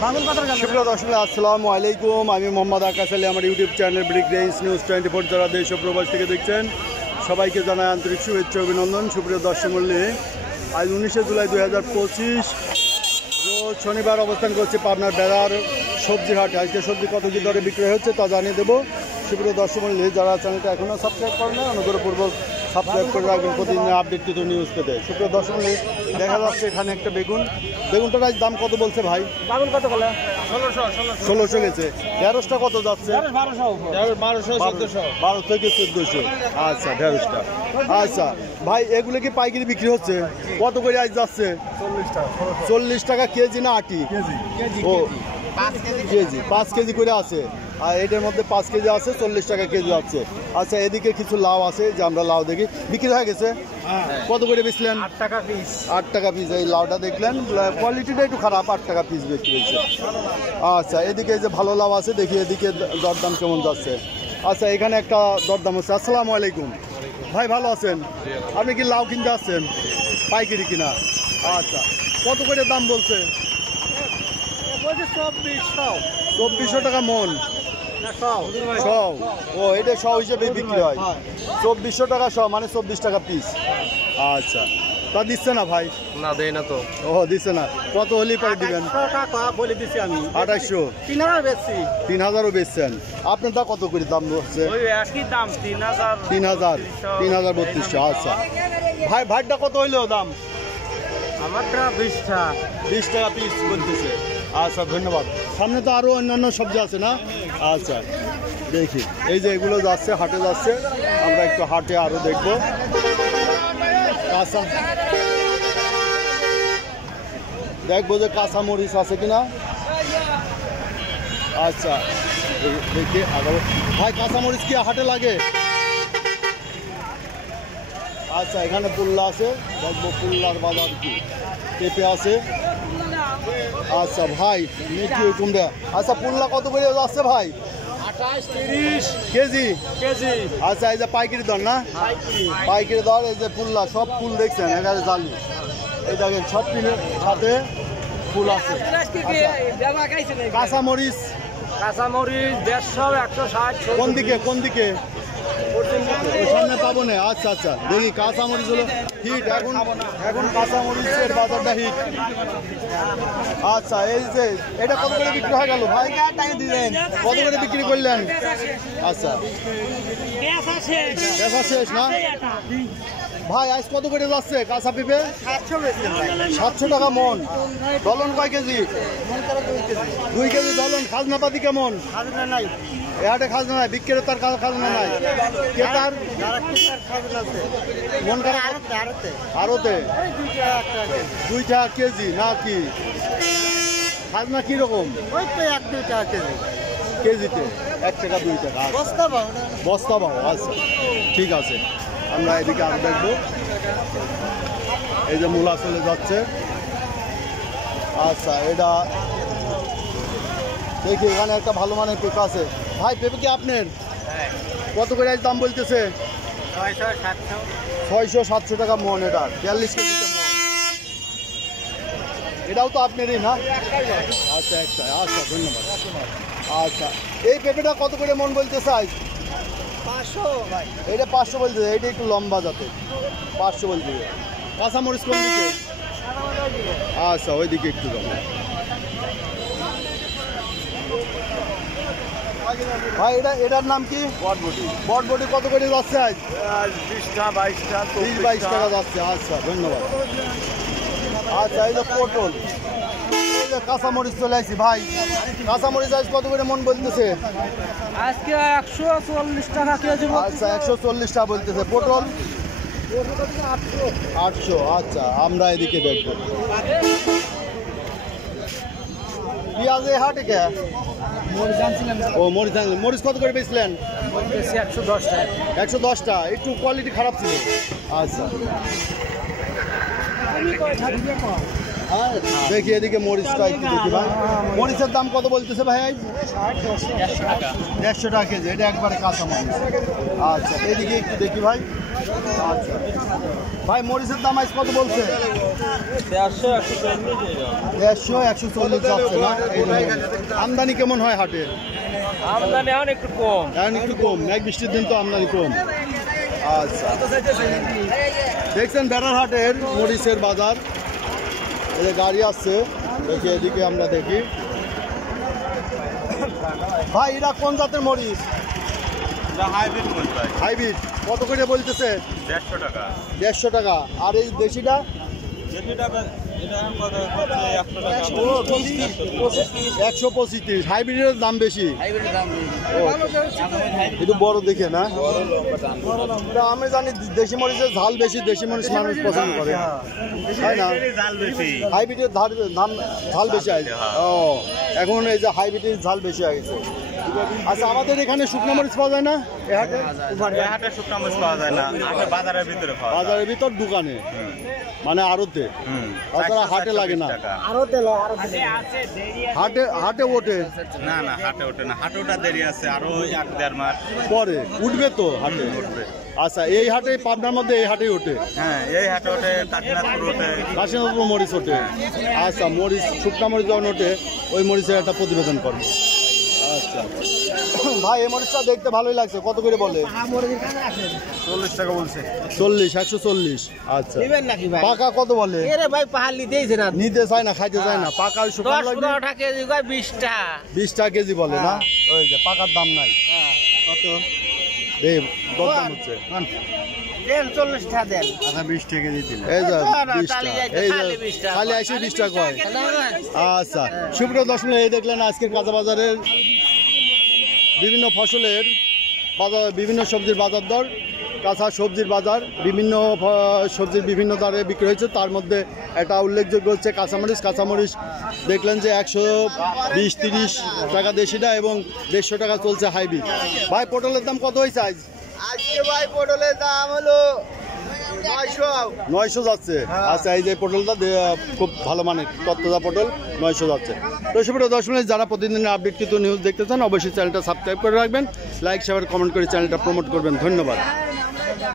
সুপ্রিয় দর্শক আসসালামু আলাইকুম। আমি মোহাম্মদ আকাশ আলী। আমার YouTube channel brick range news 24 যারা দেশ ও প্রবাস থেকে দেখছেন সবাইকে জানাই আন্তরিক শুভেচ্ছা অভিনন্দন। সুপ্রিয় দর্শক মূল্যে আজ 19শে জুলাই 2025 রোজ শনিবার অবস্থান করছে পাবনার বেড়ার সবজি হাটে। আজকে সবজি কত কী দরে বিক্রয় হচ্ছে তা জানিয়ে দেবো। সুপ্রিয় দর্শক মূল্যে যারা চ্যানেলটা এখনও সাবস্ক্রাইব করেন না অনুগ্রহপূর্বক সাবস্ক্রাইব করে রাখবেন প্রতিদিনের আপডেট কিছু নিউজ পেতে। সুপ্রিয় দর্শক মূল্যে দেখা যাচ্ছে এখানে একটা বেগুনটার আজ দাম কত বলছে ভাই? বাগুন কত বলে? 1600 গেছে। ঢেঁড়সটা কত যাচ্ছে? 12 থেকে 1400। আচ্ছা, ঢেঁড়সটা। আচ্ছা ভাই, এগুলো কি পাইকারি বিক্রি হচ্ছে? কত করে আজ যাচ্ছে? 40 টাকা কেজি না আটি? ও কেজি, 5 কেজি করে আছে। আর এটার মধ্যে 5 কেজি আছে, 40 টাকা কেজি আছে। আচ্ছা, এদিকে কিছু লাউ আছে, যে আমরা লাউ দেখি বিক্রি হয়ে গেছে। কত করে বেচলেন? 8 টাকা পিস। 8 টাকা পিস। এই লাউটা দেখলেন, কোয়ালিটিটা একটু খারাপ, 8 টাকা পিস বিক্রি হয়েছে। আচ্ছা, এদিকে যে ভালো লাউ আছে দেখি, এদিকে দরদাম কেমন যাচ্ছে। আচ্ছা, এখানে একটা দরদাম হচ্ছে। আসসালামু আলাইকুম ভাই, ভালো আছেন? আপনি কি লাউ কিনতে আসছেন? পাইকারি কিনা? আচ্ছা, কত করে দাম বলছে? 2400 টাকা মন। ও, এটা শ হিসেবে বিক্রি হয়। 2400 টাকা শ, মানে 24 টাকা পিস। আচ্ছা, তা দিচ্ছে না ভাই? না, দেয় না তো। ও, দিচ্ছে না। কত হলেই পরে দিবেন? বলে দিছি আমি 2800। 3000 বেচছি। 3000ও বেচছেন। আপনার তা কত করে দাম হচ্ছে? ওই একই দাম, 3000। 3200। আচ্ছা ভাই, ভাইটা কত হইলেও দাম? আমারটা 20 টাকা। 20 টাকা পিস বলতেছে। আচ্ছা, ধন্যবাদ। সামনে তো আরো অন্যান্য সবজি আছে না? আচ্ছা, দেখি এই যে এগুলো যাচ্ছে, হাটে যাচ্ছে। আমরা একটু হাটে আরো দেখবো। কাঁচা দেখবো যে কাঁচা মরিচ আছে কিনা। আচ্ছা, দেখি আরো। ভাই, কাঁচা মরিচ কি হাটে লাগে? আচ্ছা, এখানে পুল্লা আছে, দেখবো পুল্লার বাজার কি। পেঁপে আছে। আচ্ছা ভাই, মিষ্টি কুমড়া। আচ্ছা, পুল্লা কত করে যাচ্ছে ভাই? 28-30 কেজি। কেজি। আচ্ছা, এই যে পাইকারি দর না? পাইকারি দর। এই যে পুল্লা, সব ফুল দেখছেন এখানে জালি। এই দেখেন, সব ফুলের সাথে ফুল আছে। কাঁচা মরিচ? কাঁচা মরিচ 150, 160। কোন দিকে সামনে পাবো না? আচ্ছা আচ্ছা, দেখি কাঁচা মরিচ হলো হিট। এখন কাঁচা মরিচের বাজারটা হিট। আচ্ছা, এই যে এটা কত করে বিক্রি হয়ে গেল ভাই? কত করে বিক্রি করলেন? আচ্ছা, বেচা শেষ না ভাই? আজ কত করে যাচ্ছে কাঁচা পেঁপে? 700 টাকা মন। দলন কয় কেজি? 2 কেজি দলন। খাজনাপাতি কেমন? এহাটে খাজনা নাই, বিক্রেতার খাজনা নাই, ক্রেতার মন খারাপ। আরতে 2 টাকা কেজি না কি? খাজনা কিরকম? 1-2 টাকা কেজি। কেজিতে 1 টাকা 2 টাকা। বস্তা পাবো। আচ্ছা, ঠিক আছে। আমরা এদিকে আর দেখবো। এই যে মূলা চলে যাচ্ছে। আচ্ছা, এটা দেখি, এখানে একটা ভালো মানের পেঁপে আছে। ভাই, পেঁপে কি আপনার? কত করে দাম বলতেছে? 600-700 টাকা মন। এটা 42 কেজিতে মন। এটাও তো আপনারই না? আচ্ছা, একটা। আচ্ছা, ধন্যবাদ। আচ্ছা, এই পেঁপেটা কত করে মন বলতেছে আজ? 500 ভাই। এটা 500 বলতেছে। এইটা একটু লম্বা যাতে 500 বলতেছে। কাঁচা মরিচ কোন দিকে? আচ্ছা, ওই দিকে একটু যাবো ভাই। এটার নাম কি? বটবটি কত করে যাচ্ছে আজ? 20 টাকা, 22 টাকা, 20-22 টাকা যাচ্ছে। আচ্ছা, ধন্যবাদ। আচ্ছা, এই যে পটল, এই যে কাঁচামরিচ চলে আসছি ভাই। কাঁচামরিচ আজ কত করে মন বলতেছে? আজকে 140 টাকা কেজি। আচ্ছা, 140 টাকা বলতেছে। পটল 800। আচ্ছা, আমরা এদিকে দেখবো। পেঁয়াজ এই হাটে কে? ও, মরিচ কত করে বেচলেন? 110 টাকা। 110 টাকা। একটু কোয়ালিটি খারাপ ছিল। আচ্ছা, দেখি এদিকে মরিচটা একটু দেখি ভাই। মরিচের দাম কত বলতেছে ভাই? 150 টাকা কেজি। এটা একবারে কাঁচা মরিচ। আচ্ছা, এদিকে একটু দেখি ভাই। আচ্ছা ভাই মরিচের দাম আজ কত বলছে? 150-140 যাচ্ছে না? আমদানি কেমন হয় হাটে? আমদানি এখন একটু কম। এখন একটু কম, মেঘ বৃষ্টির দিন তো আমদানি কম। আচ্ছা দেখছেন বেড়ার হাটের মরিচের বাজার। এই যে গাড়ি আসছে, দেখি এদিকে আমরা দেখি। ভাই এরা কোন জাতের মরিচ? হাইব্রিড। কত করে বলতেছে? 150 টাকা। 150 টাকা। আর এই দেশিটা? 125। হাইব্রিডের দাম বেশি। একটু বড় দেখে না? আমি জানি দেশি মরিচের ঝাল বেশি, দেশি মরিচ মানুষ পছন্দ করে, তাই না? হাইব্রিডের দাম ঝাল বেশি আছে। ও এখন এই যে হাইব্রিডের ঝাল বেশি হয়ে গেছে। আচ্ছা আমাদের এখানে শুকনো মরিচ পাওয়া যায় না? হাটে শুকনো মরিচ পাওয়া যায় না, বাজারের ভিতরে পাওয়া যায়। বাজারের ভিতর দোকানে মানে আড়তে, তাছাড়া হাটে লাগে না। হাটে ওঠে না না, হাটে ওঠে না, হাটে ওঠা দেরি আছে, আরো 1-1.5 মাস পরে উঠবে তো হাটে। আচ্ছা এই হাটে পাবনার মধ্যে এই হাটেই ওঠে? হ্যাঁ এই হাটে ওঠে, কাশীনাথপুর ওঠে। কাশীনাথপুর মরিচ ওঠে। আচ্ছা মরিচ শুকনা মরিচ যখন ওঠে ওই মরিচের একটা প্রতিবেদন করবে। আচ্ছা ভাই এই মরিচটা দেখতে ভালোই লাগছে, কত করে বলে? 40 টাকা বলছে। 140। আচ্ছা পাকা কত বলে? ভাই পাহাড় নিতেইছে না, নিতে চায় না, খাইতে চায় না। পাকা শুকনো 10-15 টাকা কেজি, 20 টাকা কেজি বলে না? ওই যে পাকার দাম নাই। কত দেব দরদাম হচ্ছে? 40 টাকা দেন। আচ্ছা 20 টাকা কেজি দিলে এই যে 20 টাকা, এই যে খালি এসে 20 টাকা হয়। আচ্ছা সুপ্রিয় দর্শক, এই দেখলেন আজকের কাঁচা বাজারের বিভিন্ন ফসলের বাজার, বিভিন্ন সবজির বাজার দর। কাঁচা সবজির বাজার, বিভিন্ন সবজির বিভিন্ন দরে বিক্রি হয়েছে। তার মধ্যে একটা উল্লেখযোগ্য হচ্ছে কাঁচামরিচ। কাঁচামরিচ দেখলেন যে 120-130 টাকা দেশিটা এবং 150 টাকা চলছে হাইব্রিড। ভাই পটলের দাম কত হয়েছে আজ? আজকে ভাই পটলের দাম হলো 900 যাচ্ছে। আচ্ছা এই যে পটলটা খুব ভালো মানের তত্ত্বজা পটল 900 যাচ্ছে। তো সুপ্রিয় দর্শক, যারা প্রতিদিনের আপডেটকৃত নিউজ দেখতে চান অবশ্যই চ্যানেলটা সাবস্ক্রাইব করে রাখবেন, লাইক শেয়ার কমেন্ট করে চ্যানেলটা প্রমোট করবেন। ধন্যবাদ।